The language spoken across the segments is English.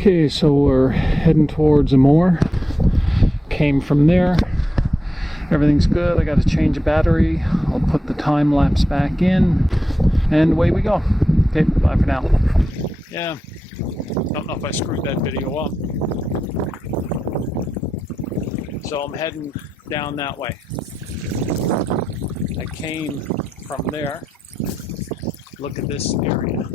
Okay, so we're heading towards Amore. Came from there. Everything's good. I got to change a battery. I'll put the time lapse back in, and away we go. Okay, bye for now. Yeah, don't know if I screwed that video up. So I'm heading down that way. I came from there. Look at this area.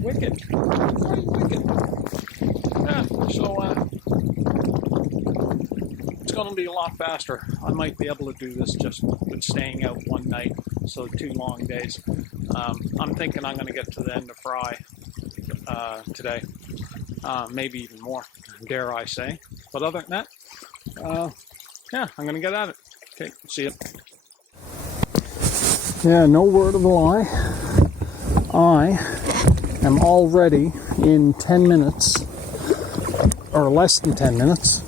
Wicked. Very wicked. Yeah, so it's going to be a lot faster. I might be able to do this just with staying out one night, so 2 long days. I'm thinking I'm going to get to the end of Fry today. Maybe even more, dare I say. But other than that, yeah, I'm going to get at it. Okay, see you. Yeah, no word of a lie. I am already in 10 minutes, or less than 10 minutes,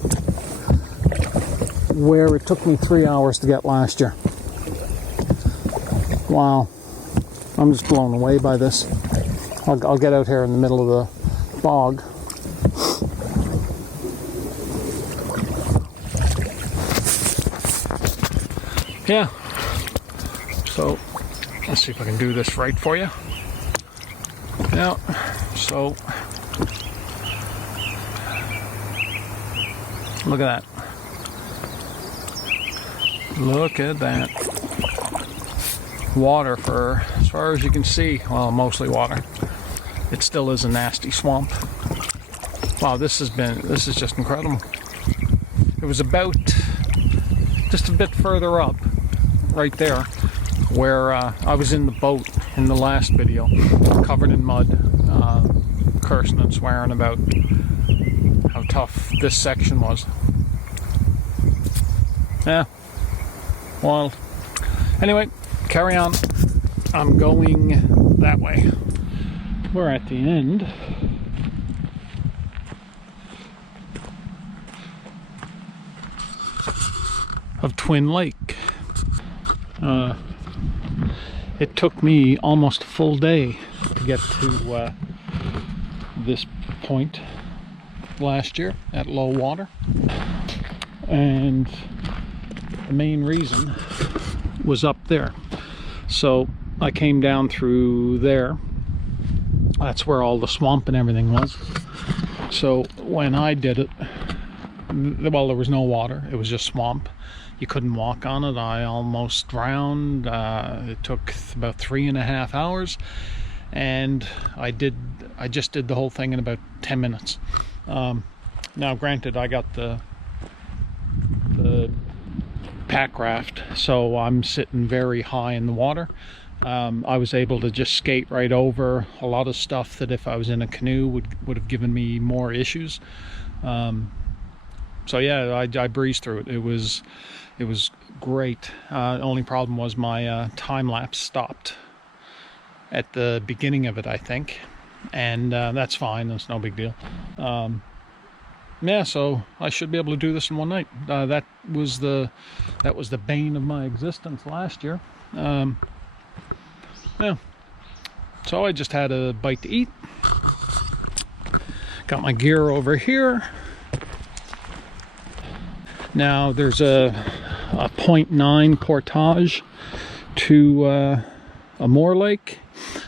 where it took me 3 hours to get last year. Wow. I'm just blown away by this. I'll get out here in the middle of the bog. Yeah. So, let's see if I can do this right for you. Yeah. So, look at that. Look at that. Water for as far as you can see. Well, mostly water. It still is a nasty swamp. Wow, this is just incredible. It was about just a bit further up, right there, where I was in the boat in the last video, covered in mud, cursing and swearing about how tough this section was. Yeah, wild. Anyway, carry on. I'm going that way. We're at the end of Twin Lake. It took me almost a full day to get to this point last year at low water, and the main reason was up there. So I came down through there. That's where all the swamp and everything was. So when I did it, well, there was no water. It was just swamp. You couldn't walk on it. I almost drowned. It took about 3.5 hours, and I just did the whole thing in about 10 minutes. Now, granted, I got the pack raft, so I'm sitting very high in the water. I was able to just skate right over a lot of stuff that if I was in a canoe would have given me more issues. So yeah, I breezed through it. It was great. The only problem was my time lapse stopped at the beginning of it, I think, and that's fine. That's no big deal. Yeah, so I should be able to do this in one night. That was the bane of my existence last year. Yeah. So I just had a bite to eat. Got my gear over here. Now there's a 0.9 portage to Amore Lake,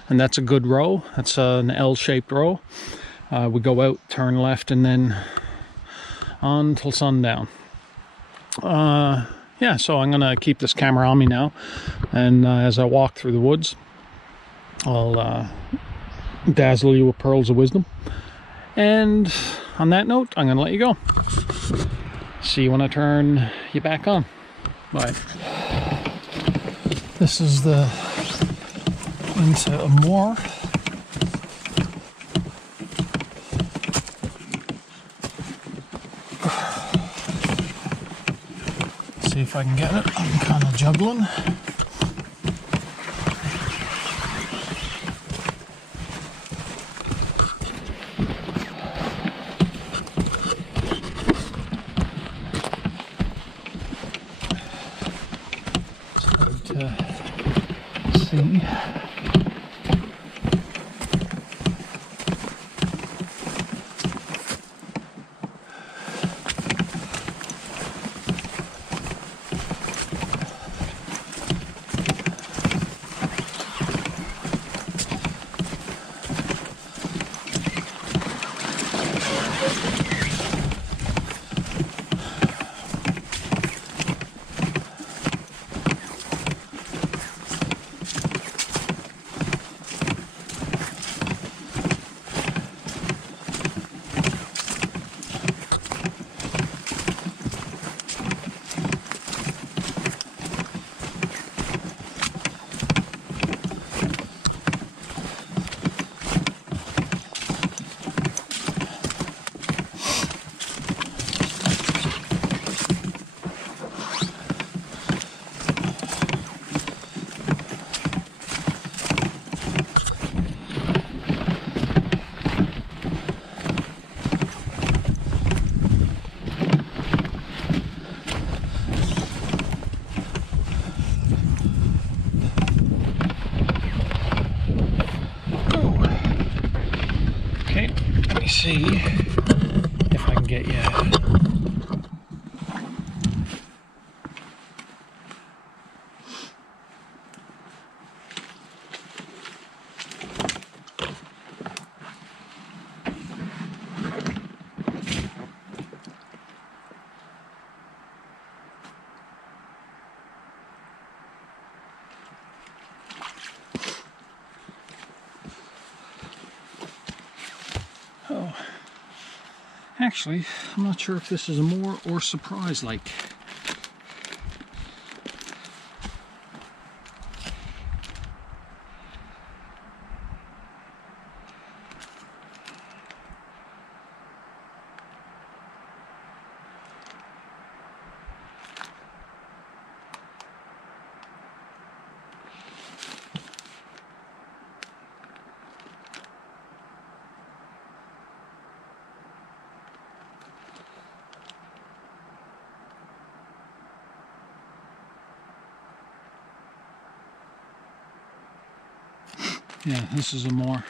and that's a good row. That's an L-shaped row. We go out, turn left, and then on till sundown. Yeah, so I'm gonna keep this camera on me now, and as I walk through the woods, I'll dazzle you with pearls of wisdom. And on that note, I'm gonna let you go. See you when I turn you back on. Bye. This is the into Amore. See if I can get it. I'm kind of juggling. see. See if I can get you. Oh. Actually, I'm not sure if this is a moor or surprise lake. Yeah, this is a moor.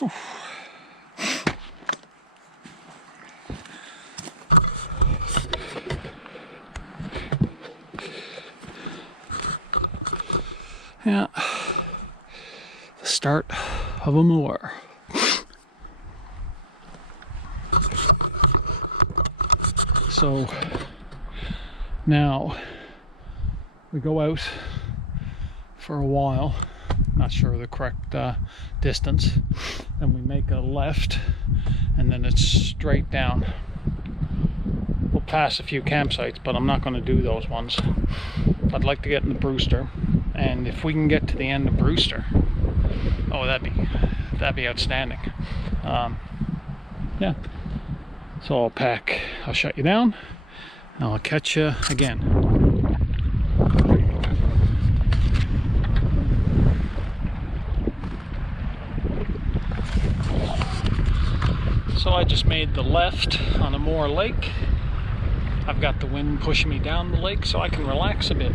Whew. Yeah, the start of a moor. So now we go out for a while, not sure the correct distance, and we make a left and then it's straight down. We'll pass a few campsites, but I'm not going to do those ones. I'd like to get in the Brewster, and if we can get to the end of Brewster, oh, that'd be outstanding. Yeah, so I'll shut you down and I'll catch you again. So I just made the left on a moor lake. I've got the wind pushing me down the lake so I can relax a bit.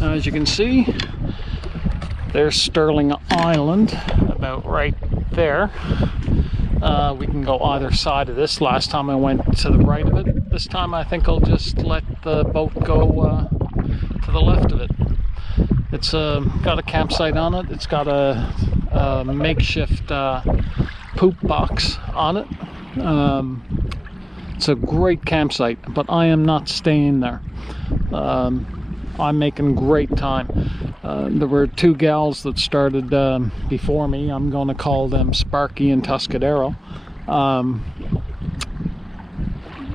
Now, as you can see, there's Sterling Island, about right there. We can go either side of this. Last time I went to the right of it. This time I think I'll just let the boat go to the left of it. It's got a campsite on it. It's got a makeshift poop box on it. It's a great campsite, but I am not staying there. I'm making great time. There were two gals that started before me. I'm going to call them Sparky and Tuscadero.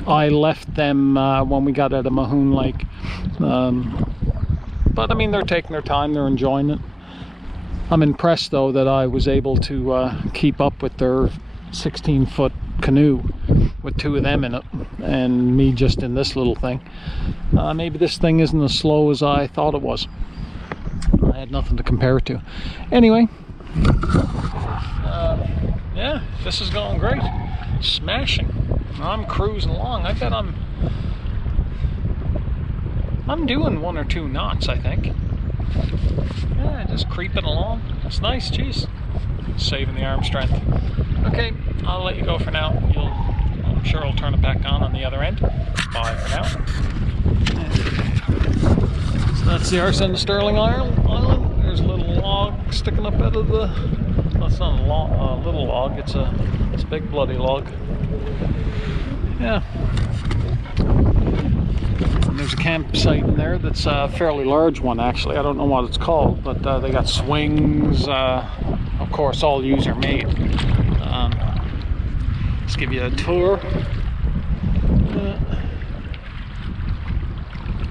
I left them when we got out of Mahoon Lake. But I mean, they're taking their time, they're enjoying it. I'm impressed though that I was able to keep up with their 16-foot canoe with 2 of them in it, and me just in this little thing. Maybe this thing isn't as slow as I thought it was. I had nothing to compare it to. Anyway, yeah, this is going great. Smashing. I'm cruising along. I bet I'm doing 1 or 2 knots, I think. Yeah, just creeping along. It's nice, geez. Saving the arm strength. Okay, I'll let you go for now. I'm sure I'll turn it back on the other end. Bye for now. So that's the arse end of Sterling Island. There's a little log sticking up out of the... That's not a little log, it's a big bloody log. Yeah. And there's a campsite in there that's a fairly large one, actually. I don't know what it's called, but they got swings. Of course, all user made. Let's give you a tour.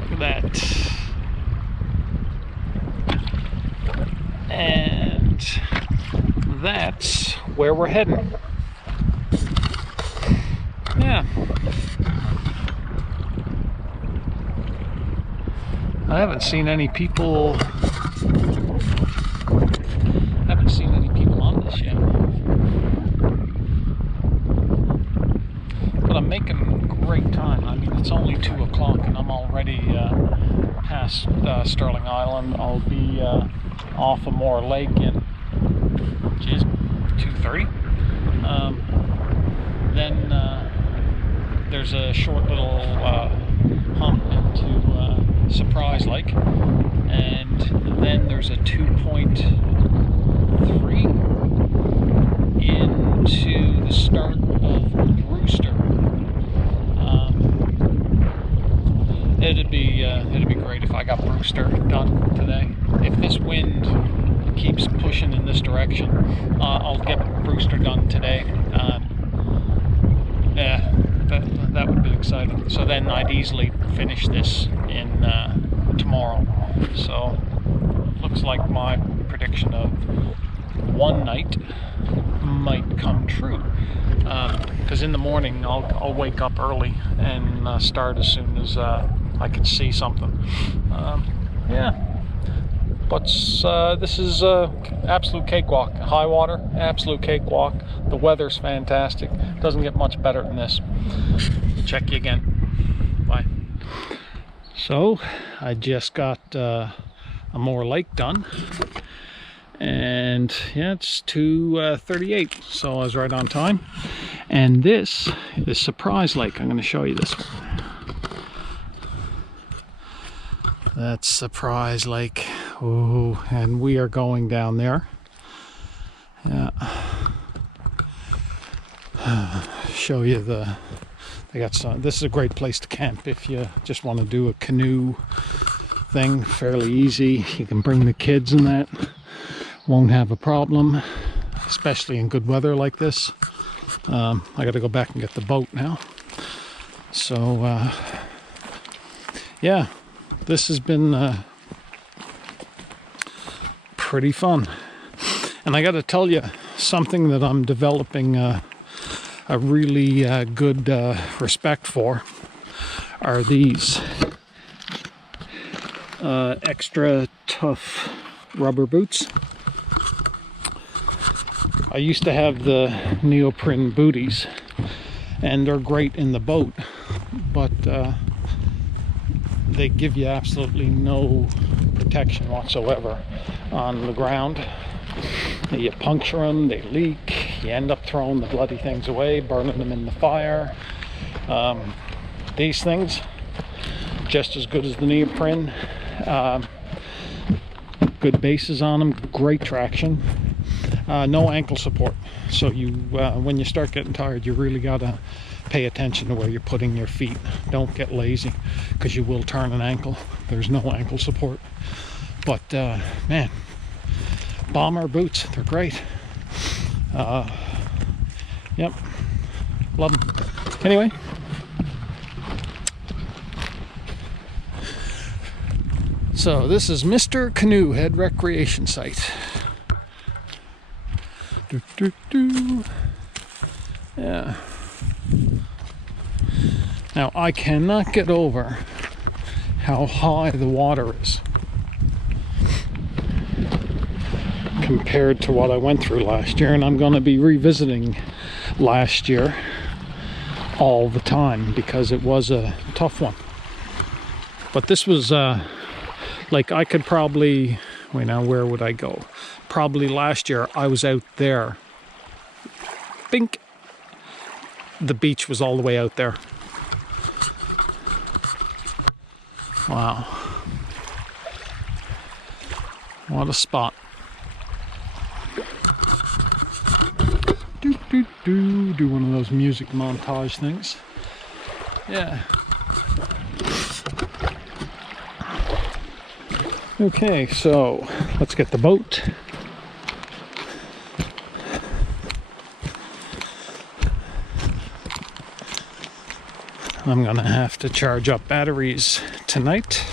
Look at that. And that's where we're heading. Yeah. I haven't seen any people on this yet. But I'm making great time. I mean, it's only 2 o'clock and I'm already past Sterling Island. I'll be off of Moore Lake in 2:30. Then there's a short little hump into Surprise Lake, and then there's a 2.3 into the start of Brewster. It'd be great if I got Brewster done today. If this wind keeps pushing in this direction, I'll get Brewster done today. Yeah, that would be exciting. So then I'd easily finish this in tomorrow. So looks like my prediction of 1 night might come true. Because in the morning I'll wake up early and start as soon as I can see something. Yeah. But this is absolute cakewalk. High water, absolute cakewalk. The weather's fantastic. Doesn't get much better than this. Check you again. Bye. So I just got a Moore Lake done, and yeah, it's 2:38, so I was right on time. And this is Surprise Lake. I'm going to show you this one. That's Surprise Lake. Oh, and we are going down there. Yeah. Show you they got some. This is a great place to camp if you just want to do a canoe thing. Fairly easy. You can bring the kids in that. Won't have a problem, especially in good weather like this. I got to go back and get the boat now. So yeah, this has been pretty fun. And I got to tell you, something that I'm developing a really good respect for are these extra tough rubber boots. I used to have the neoprene booties, and they're great in the boat, but they give you absolutely no protection whatsoever on the ground. You puncture them, they leak, you end up throwing the bloody things away, burning them in the fire. These things, just as good as the neoprene. Good bases on them, great traction. No ankle support, so you when you start getting tired, you really gotta pay attention to where you're putting your feet. Don't get lazy, because you will turn an ankle. There's no ankle support. But man, bomber boots, they're great. Yep, love them. Anyway, So this is Mr. Canoe Head Recreation Site. Yeah. Now I cannot get over how high the water is compared to what I went through last year, and I'm going to be revisiting last year all the time because it was a tough one. But this was like I could probably, wait, now where would I go? Probably last year I was out there. Bink. The beach was all the way out there. Wow. What a spot. Do one of those music montage things. Yeah. Okay, so let's get the boat. I'm gonna have to charge up batteries tonight.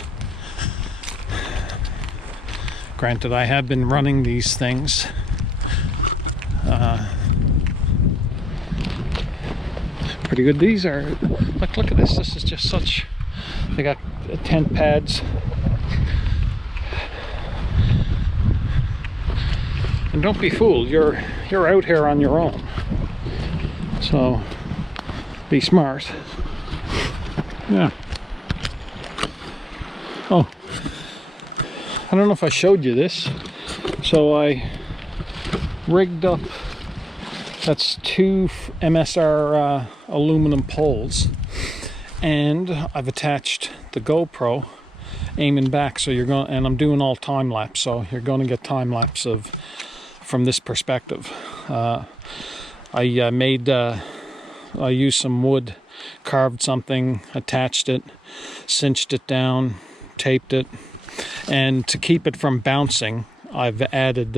Granted, I have been running these things pretty good. These are, look at this. This is just such, they got tent pads. And don't be fooled, you're out here on your own. So be smart. Yeah. Oh, I don't know if I showed you this. So I rigged up, that's 2 MSR aluminum poles, and I've attached the GoPro aiming back, so you're going, and I'm doing all time lapse, so you're going to get time lapse of from this perspective. I used some wood, carved something, attached it, cinched it down, taped it, and to keep it from bouncing, I've added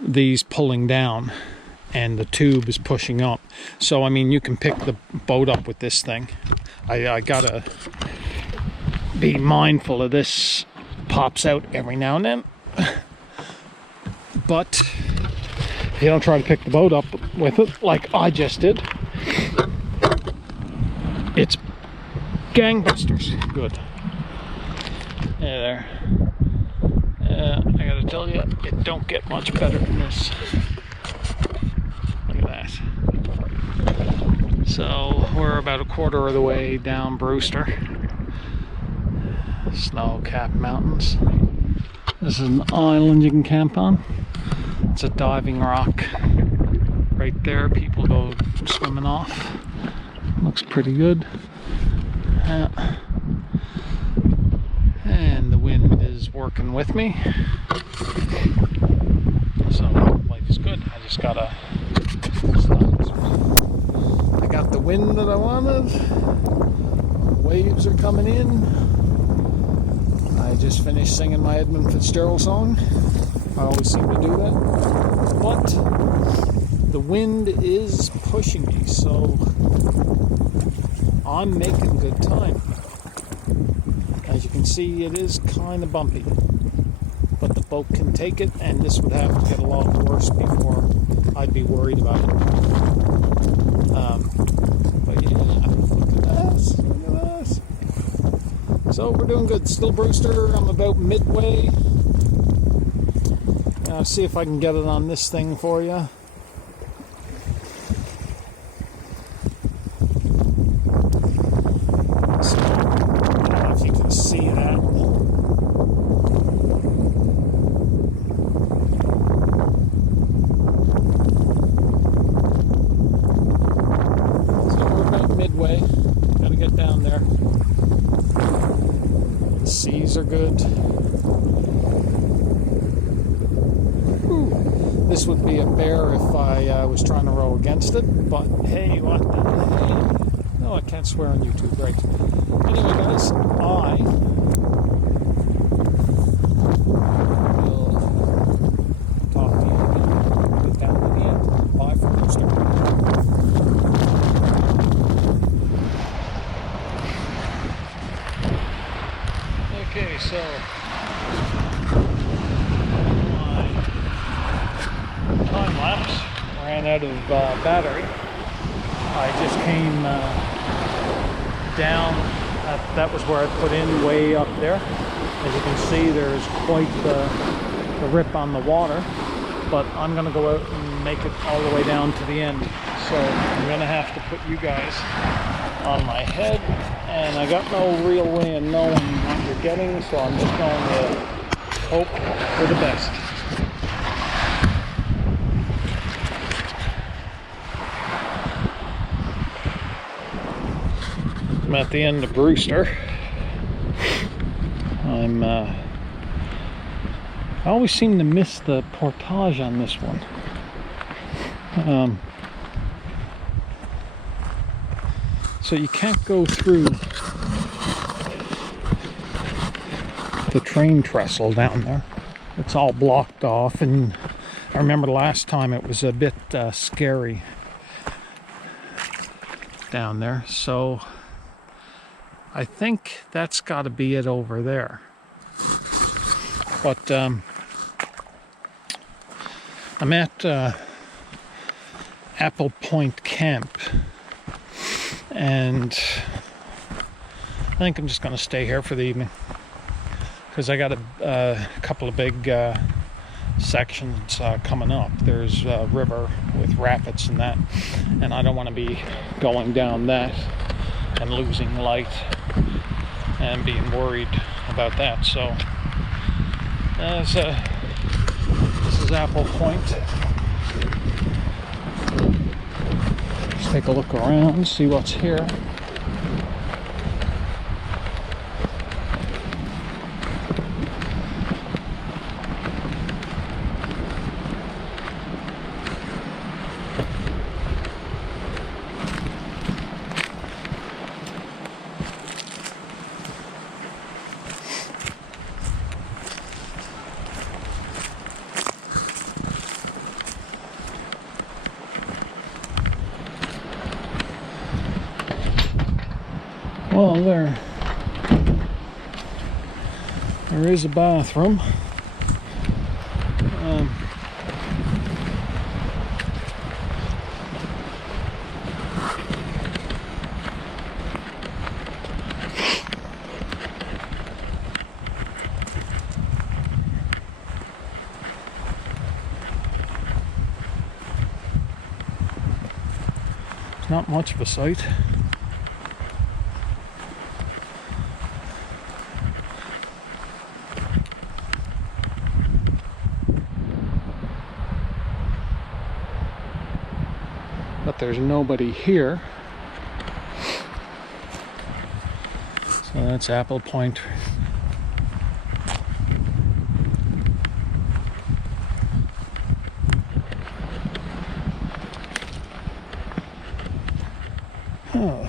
these pulling down, and the tube is pushing up. So I mean, you can pick the boat up with this thing. I gotta be mindful of this. Pops out every now and then, but if you don't try to pick the boat up with it like I just did, it's gangbusters good. Yeah, there. I gotta tell you, it don't get much better than this. Look at that. So we're about a quarter of the way down Brewster. Snow-capped mountains. This is an island you can camp on. It's a diving rock right there. People go swimming off. Looks pretty good. And the wind is working with me, so life is good. I just gotta stop this one. I got the wind that I wanted. Waves are coming in. I just finished singing my Edmund Fitzgerald song. I always seem to do that, but the wind is pushing me, so I'm making good time. As you can see, it is kind of bumpy, but the boat can take it, and this would have to get a lot worse before I'd be worried about it. But yeah, look at this, look at this. So we're doing good. Still Brewster, I'm about midway. See if I can get it on this thing for you. So, I don't know if you can see that. So we're about midway. Gotta get down there. The seas are good. This would be a bear if I was trying to row against it, but hey, what the hey? No, I can't swear on YouTube, right? Anyway, guys, I will talk to you again. Get down to the end. Bye from Brewster. out of battery. I just came down. That was where I put in, way up there. As you can see, there's quite the rip on the water, but I'm going to go out and make it all the way down to the end. So I'm going to have to put you guys on my head, and I got no real way of knowing what you're getting, so I'm just going to hope for the best. I'm at the end of Brewster. I always seem to miss the portage on this one. So you can't go through the train trestle down there. It's all blocked off, and I remember the last time it was a bit scary down there. So I think that's got to be it over there. But I'm at Apple Point Camp, and I think I'm just going to stay here for the evening, because I got a couple of big sections coming up. There's a river with rapids and that, and I don't want to be going down that and losing light and being worried about that. So this is Apple Point. Let's take a look around, see what's here. Well, there is a bathroom. It's not much of a sight. But there's nobody here. So that's Apple Point. Oh.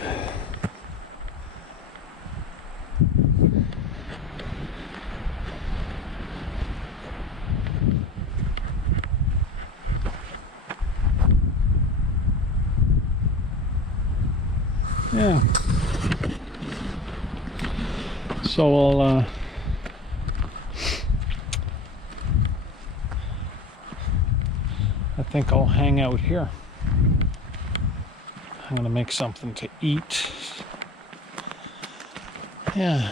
Yeah. So I think I'll hang out here. I'm gonna make something to eat. Yeah.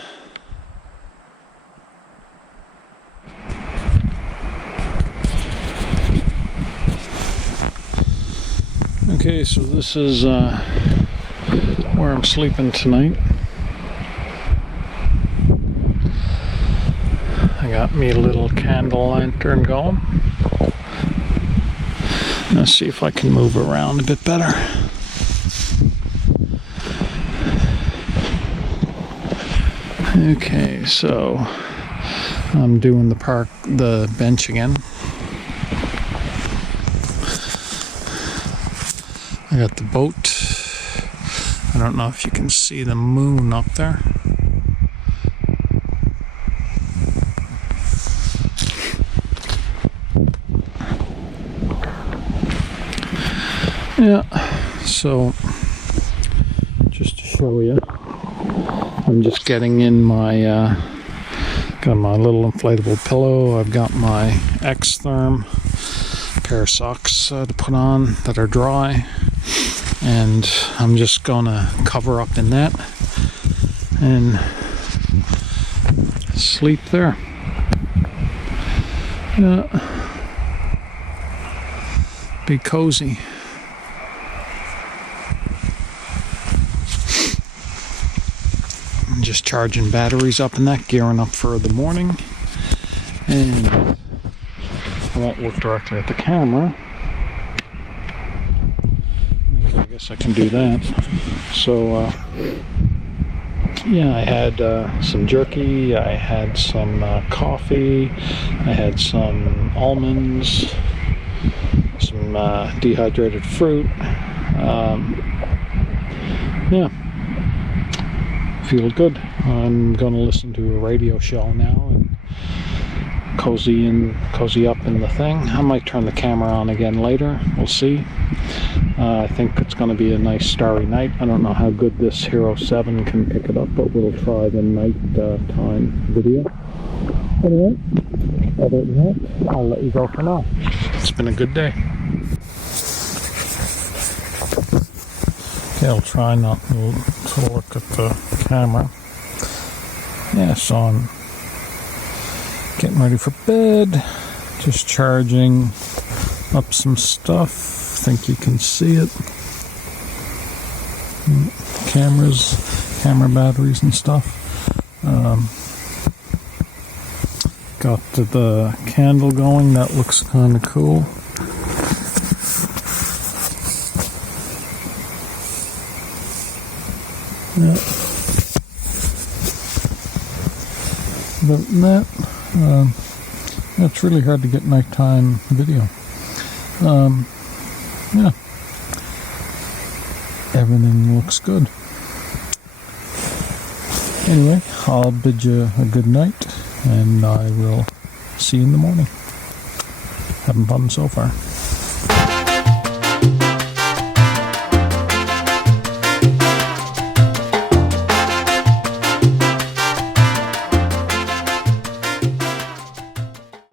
Okay, so this is where I'm sleeping tonight. I got me a little candle lantern going. Let's see if I can move around a bit better. Okay, so I'm doing the bench again. I got the boat. I don't know if you can see the moon up there. Yeah, so just to show you, I'm just getting in my, got my little inflatable pillow, I've got my X-Therm pair of socks to put on that are dry, and I'm just gonna cover up in that and sleep there. Be cozy. I'm just charging batteries up in that, gearing up for the morning, and I won't look directly at the camera. I guess I can do that. So yeah, I had some jerky, I had some coffee, I had some almonds, some dehydrated fruit. Yeah, feel good. I'm going to listen to a radio show now and cozy up in the thing. I might turn the camera on again later. We'll see. I think it's going to be a nice starry night. I don't know how good this Hero 7 can pick it up, but we'll try the night time video. Anyway, other than that, I'll let you go for now. It's been a good day. Okay, I'll try not to look at the camera. Yeah, so I'm getting ready for bed, just charging up some stuff. I think you can see it. Camera batteries and stuff. Got the candle going, that looks kind of cool. Yeah. Other than that, it's really hard to get nighttime video. Yeah, everything looks good. Anyway, I'll bid you a good night, and I will see you in the morning. Having fun so far.